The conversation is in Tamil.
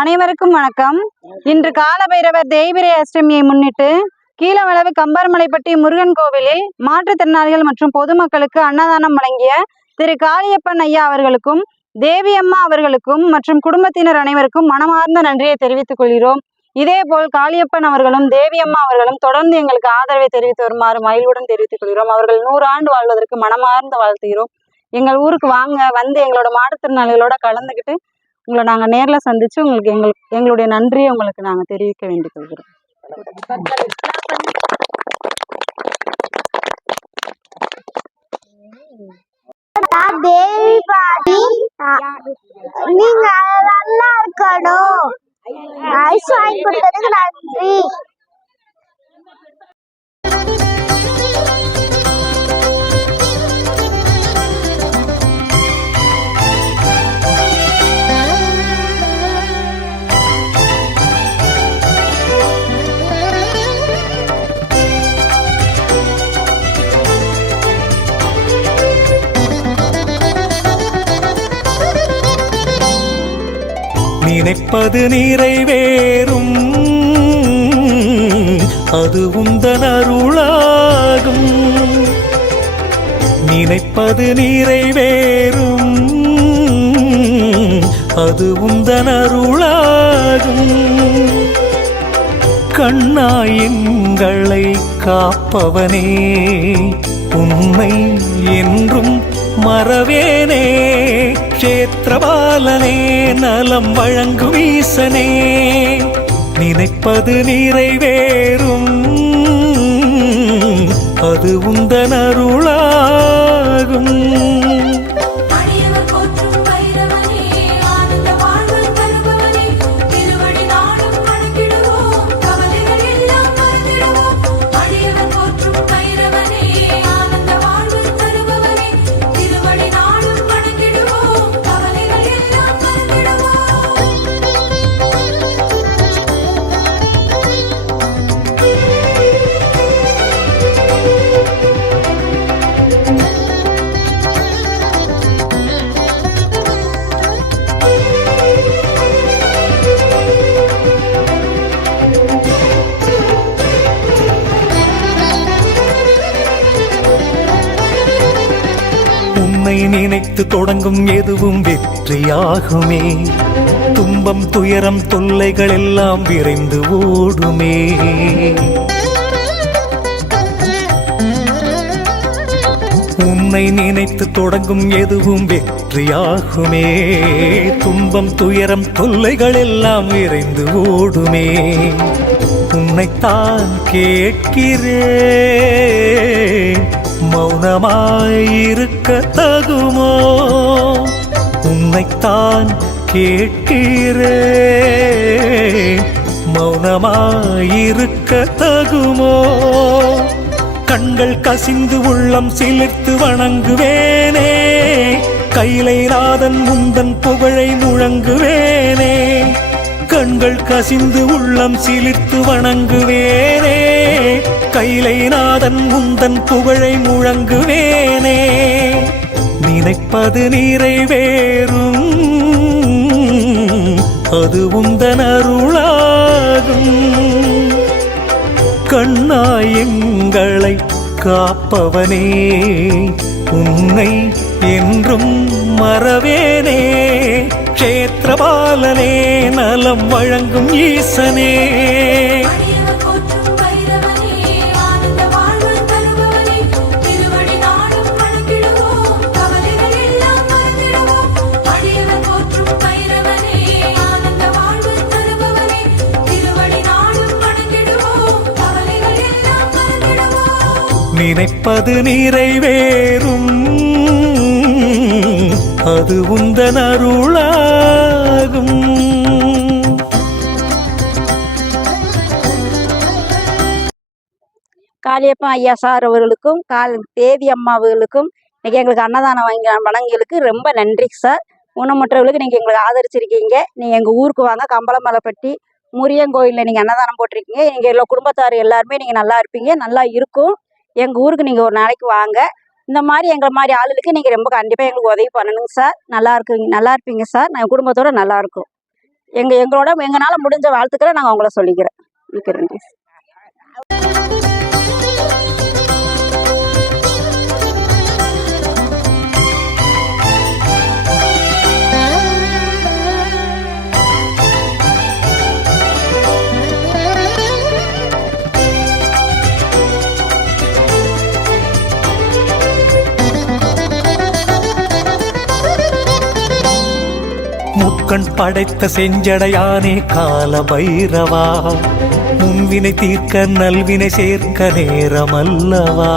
அனைவருக்கும் வணக்கம். இன்று காலபைரவர் தேய்பிரை அஷ்டமியை முன்னிட்டு கீழவளவு கம்பர்மலைப்பட்டி முருகன் கோவிலில் மாற்றுத்திறனாளிகள் மற்றும் பொதுமக்களுக்கு அன்னதானம் வழங்கிய திரு காளியப்பன் ஐயா அவர்களுக்கும் தேவி அம்மா அவர்களுக்கும் மற்றும் குடும்பத்தினர் அனைவருக்கும் மனமார்ந்த நன்றியை தெரிவித்துக் கொள்கிறோம். இதேபோல் காளியப்பன் அவர்களும் தேவி அம்மா அவர்களும் தொடர்ந்து எங்களுக்கு ஆதரவை தெரிவித்து வருமாறு மகிழ்வுடன் தெரிவித்துக் கொள்கிறோம். அவர்கள் 100 ஆண்டு வாழ்வதற்கு மனமார்ந்து வாழ்த்துகிறோம். எங்கள் ஊருக்கு வந்து எங்களோட மாற்றுத்திறனாளிகளோட கலந்துக்கிட்டு உங்களை நாங்கள் நேரில் சந்திச்சு எங்களுடைய நன்றியை உங்களுக்கு நாங்கள் தெரிவிக்க வேண்டிக் கொள்கிறோம். தேவி பாட்டி நீங்க நல்லா இருக்கணும். ஐஸ் வாங்கி கொடுத்ததுக்கு நன்றி. நினைப்பது நிறைவேறும், அது உந்தன் அருளாகும். நினைப்பது நிறைவேறும், அது உந்தன் அருளாகும். கண்ணாய் எங்களை காப்பவனே, உன்னை என்றும் மறவேனே. க்ஷேத்திரபாலனே, நலம் வழங்கும் ஈசனே, நினைப்பது நிறைவேறும், அது உந்தன் அருளாகும். நினைத்து தொடங்கும் எதுவும் வெற்றியாகுமே. துன்பம் துயரம் தொல்லைகள் எல்லாம் விரைந்து ஓடுமே. உன்னை நினைத்து தொடங்கும் எதுவும் வெற்றியாகுமே. துன்பம் துயரம் தொல்லைகள் எல்லாம் விரைந்து ஓடுமே. உன்னைத்தான் கேட்கிறேன், மௌனமாயிருக்க தகுமோ? உன்னைத்தான் கேட்கிறேன், மௌனமாயிருக்க தகுமோ? கண்கள் கசிந்து உள்ளம் சிலிர்த்து வணங்குவேனே. கைலைநாதன் முந்தன் புகழை முழங்குவேனே. கண்கள் கசிந்து உள்ளம் சிலிர்த்து வணங்குவேனே. கைலைநாதன் முந்தன் புகழை முழங்குவேனே. நினைப்பது நிறைவேறும், அது உந்தன் அருளாகும். கண்ணாய் எங்களை காப்பவனே, உன்னை என்றும் மறவேனே. க்ஷேத்திரபாலனே, நலம் வழங்கும் ஈசனே, நினைப்பது நிறைவேறும், அது உந்தன் அருளாகும். காளியப்பன் ஐயா சார் அவர்களுக்கும் தேவி அம்மா அவர்களுக்கும் இன்னைக்கு எங்களுக்கு அன்னதானம் வழங்கியதுக்கு ரொம்ப நன்றி சார். ஊனமுற்றவர்களுக்கு நீங்கள் எங்களுக்கு ஆதரிச்சிருக்கீங்க. நீங்கள் எங்கள் ஊருக்கு வாங்க. கம்பளமலைப்பட்டி முருகன் கோயிலில் நீங்கள் அன்னதானம் போட்டிருக்கீங்க. நீங்கள் எல்லா குடும்பத்தார் எல்லாருமே நீங்கள் நல்லா இருப்பீங்க, நல்லா இருக்கும். எங்கள் ஊருக்கு நீங்கள் ஒரு நாளைக்கு வாங்க. இந்த மாதிரி எங்களை மாதிரி ஆளுகளுக்கு நீங்கள் ரொம்ப கண்டிப்பாக எங்களுக்கு உதவி பண்ணணுங்க சார். நல்லா இருப்பீங்க சார். நாங்கள் குடும்பத்தோடு நல்லாயிருக்கும். எங்களால முடிஞ்ச வாழ்த்துக்களை நாங்கள் அவங்கள சொல்லிக்கிறேன். மிக்க நன்றி. முக்கண் படைத்த செஞ்சடையானே கால பைரவா, முன்வினை தீர்க்க நல்வினை சேர்க்க நேரமல்லவா.